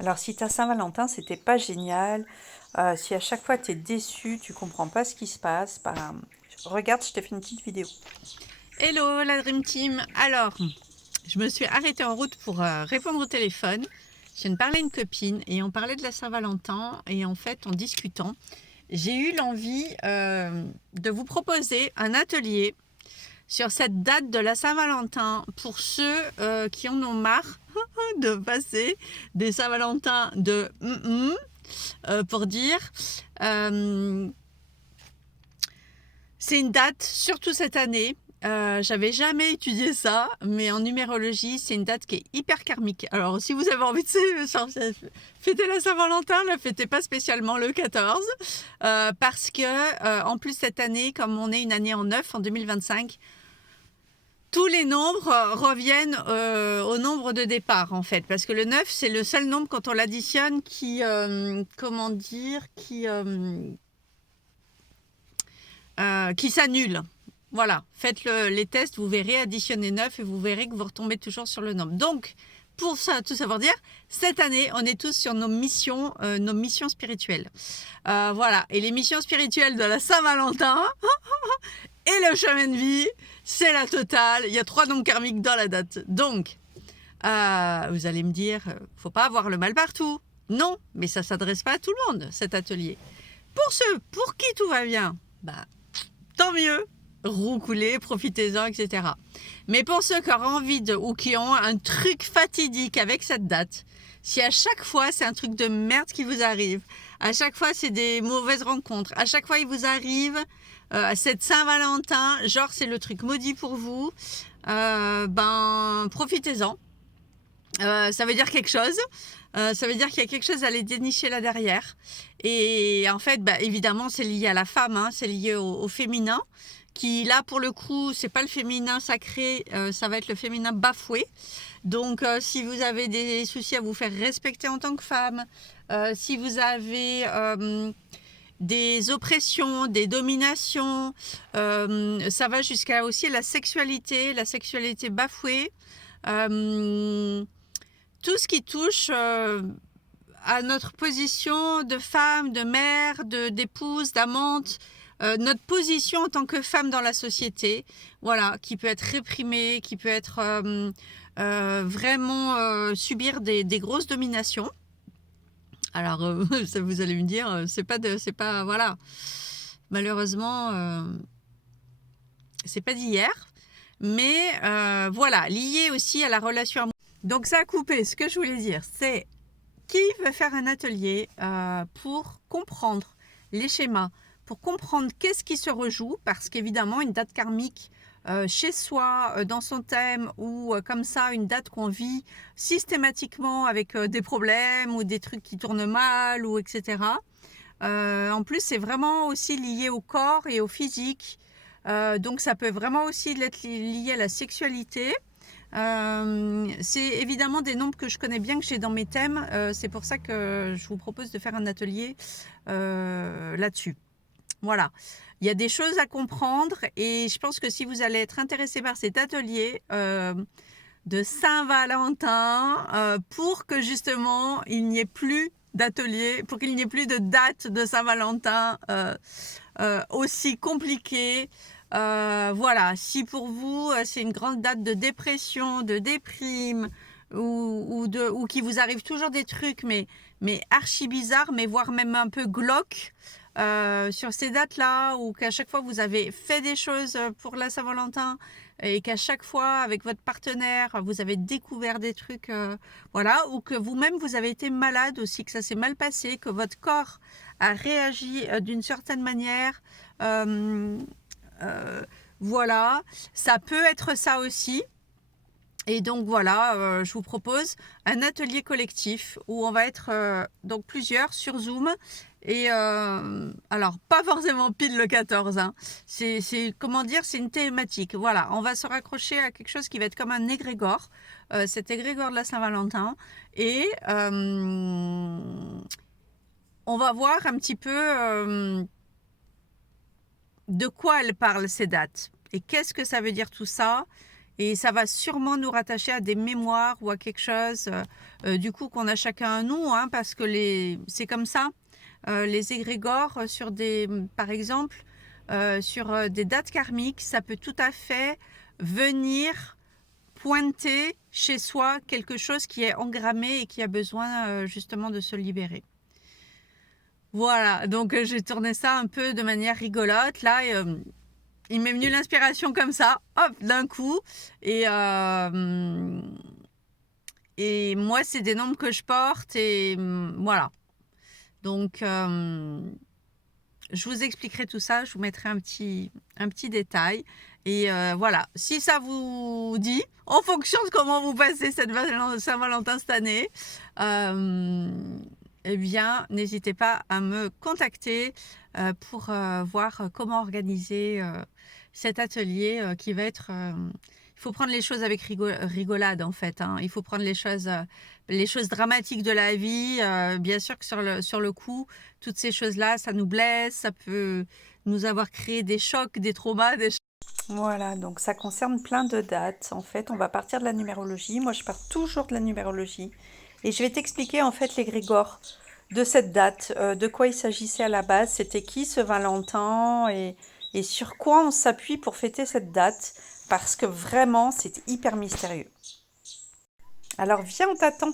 Alors, si ta Saint-Valentin, c'était pas génial, si à chaque fois tu es déçu, tu comprends pas ce qui se passe, ben, regarde, je t'ai fait une petite vidéo. Hello la Dream Team. Alors, je me suis arrêtée en route pour répondre au téléphone. Je viens de parler à une copine et on parlait de la Saint-Valentin et en fait en discutant, j'ai eu l'envie de vous proposer un atelier sur cette date de la Saint-Valentin pour ceux qui en ont marre de passer des Saint-Valentin de pour dire c'est une date, surtout cette année. J'avais jamais étudié ça, mais en numérologie, c'est une date qui est hyper karmique. Alors, si vous avez envie de fêter la Saint-Valentin, ne la fêtez pas spécialement le 14, parce que, en plus, cette année, comme on est une année en 9, en 2025, tous les nombres reviennent au nombre de départ, en fait. Parce que le 9, c'est le seul nombre, quand on l'additionne, qui s'annule. Voilà, faites les tests, vous verrez, additionnez 9 et vous verrez que vous retombez toujours sur le nombre. Donc, pour ça, tout ça pour dire, cette année, on est tous sur nos missions spirituelles. Voilà, et les missions spirituelles de la Saint-Valentin et le chemin de vie, c'est la totale. Il y a 3 nombres karmiques dans la date. Donc, vous allez me dire, faut pas avoir le mal partout. Non, mais ça s'adresse pas à tout le monde, cet atelier. Pour ceux pour qui tout va bien, bah, tant mieux, roucoulez, profitez-en, etc. Mais pour ceux qui auront envie ou qui ont un truc fatidique avec cette date, si à chaque fois c'est un truc de merde qui vous arrive, à chaque fois c'est des mauvaises rencontres, à chaque fois il vous arrive cette Saint-Valentin, genre c'est le truc maudit pour vous, ben profitez-en. Ça veut dire quelque chose. Ça veut dire qu'il y a quelque chose à aller dénicher là derrière. Et en fait, bah, évidemment, c'est lié à la femme, hein, c'est lié au féminin, qui là, pour le coup, c'est pas le féminin sacré, ça va être le féminin bafoué. Donc, si vous avez des soucis à vous faire respecter en tant que femme, si vous avez des oppressions, des dominations, ça va jusqu'à aussi la sexualité bafouée. Tout ce qui touche à notre position de femme, de mère, d'épouse, d'amante, notre position en tant que femme dans la société, voilà, qui peut être réprimée, qui peut être vraiment subir des grosses dominations. Alors, ça, vous allez me dire, c'est pas, voilà, malheureusement, c'est pas d'hier, mais voilà, lié aussi à la relation amoureuse. Donc ça a coupé. Ce que je voulais dire, c'est qui veut faire un atelier pour comprendre les schémas, pour comprendre qu'est-ce qui se rejoue, parce qu'évidemment, une date karmique chez soi, dans son thème, ou comme ça, une date qu'on vit systématiquement avec des problèmes ou des trucs qui tournent mal, ou etc. En plus, c'est vraiment aussi lié au corps et au physique. Donc ça peut vraiment aussi être lié à la sexualité. C'est évidemment des nombres que je connais bien, que j'ai dans mes thèmes. C'est pour ça que je vous propose de faire un atelier là-dessus. Voilà. Il y a des choses à comprendre et je pense que si vous allez être intéressé par cet atelier de Saint-Valentin, pour que justement il n'y ait plus d'atelier, pour qu'il n'y ait plus de date de Saint-Valentin aussi compliquée. Voilà, si pour vous c'est une grande date de dépression, de déprime, ou qui vous arrive toujours des trucs, mais archi bizarres, mais voire même un peu glauques, sur ces dates-là, ou qu'à chaque fois vous avez fait des choses pour la Saint-Valentin, et qu'à chaque fois avec votre partenaire vous avez découvert des trucs, voilà, ou que vous-même vous avez été malade aussi, que ça s'est mal passé, que votre corps a réagi d'une certaine manière. Voilà, ça peut être ça aussi. Et donc voilà, je vous propose un atelier collectif où on va être donc plusieurs sur Zoom. Et alors, pas forcément pile le 14, hein. C'est comment dire, c'est une thématique. Voilà, on va se raccrocher à quelque chose qui va être comme un égrégore, cet égrégore de la Saint-Valentin. Et on va voir un petit peu de quoi elles parlent ces dates et qu'est-ce que ça veut dire tout ça Et ça va sûrement nous rattacher à des mémoires ou à quelque chose, du coup, qu'on a chacun un nom, hein, parce que c'est comme ça. Les égrégores, par exemple, sur des dates karmiques, ça peut tout à fait venir pointer chez soi quelque chose qui est engrammé et qui a besoin justement de se libérer. Voilà, donc j'ai tourné ça un peu de manière rigolote. Là, il m'est venu l'inspiration comme ça, hop, d'un coup. Et moi, c'est des nombres que je porte et voilà. Donc, je vous expliquerai tout ça, je vous mettrai un petit détail. Et voilà, si ça vous dit, en fonction de comment vous passez cette Saint-Valentin cette année, eh bien, n'hésitez pas à me contacter pour voir comment organiser cet atelier qui va être... il faut prendre les choses avec rigolade en fait, hein. Il faut prendre les choses dramatiques de la vie. Bien sûr que sur le coup, toutes ces choses-là, ça nous blesse, ça peut nous avoir créé des chocs, des traumas, Voilà, donc ça concerne plein de dates. En fait, on va partir de la numérologie. Moi, je pars toujours de la numérologie. Et je vais t'expliquer en fait l'égrégore de cette date, de quoi il s'agissait à la base, c'était qui ce Valentin et sur quoi on s'appuie pour fêter cette date, parce que vraiment, c'est hyper mystérieux. Alors viens, on t'attend.